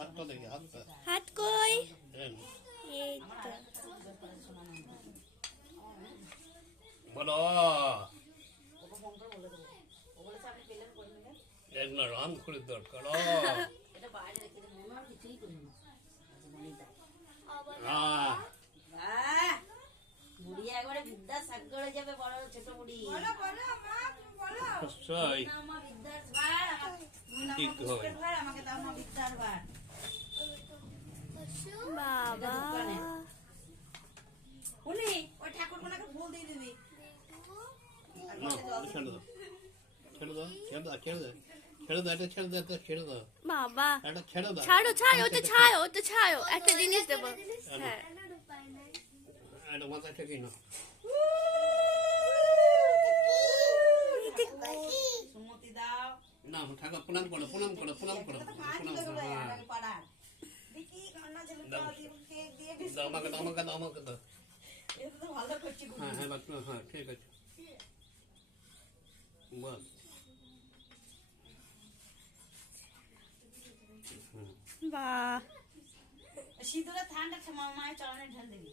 হাতটা দেখি হাতটা। হাত কই? এই এই তো। বলো এগুলো রাম করে দরকার। বুড়ি একবারে বিদ্যা সাক করে যাবে, বড় ছোট বুড়ি। নিশ্চয় আমার বিদ্যার ভার, ঠিক হবে। আমাকে দাও না বিদ্যার ভার। বাবা উনি ওই ঠাকুর কোনাকে ফুল দিয়ে দিবি। না ছেড়ে দাও ছেড়ে দাও ছেড়ে দাও ছেড়ে দাও ছেড়ে দাও এটা ছেড়ে দাও এটা ছেড়ে দাও বাবা এটা ছেড়ে দাও। ছাড়ো ছাড়ো, ওটা ছাড়ো, ওটা ছাড়ো, একটা জিনিস দেবো। হ্যাঁ এটা মাথা থেকে না সুমতি দাও। না ঠাকুর প্রণাম করো প্রণাম করো প্রণাম করো প্রণাম করো। হ্যাঁ পাড়ার দেখি কান্না ছেলে দাও দিয়ে দিয়ে দাও আমাকে দাও আমাকে দাও আমাকে দাও। এটা তো ভালো করছি। হ্যাঁ হ্যাঁ বাচ্চা হ্যাঁ ঠিক আছে বল। বাহ সিঁদুরে ঠান্ডা মায়ের চরণে ঢেল দিবি।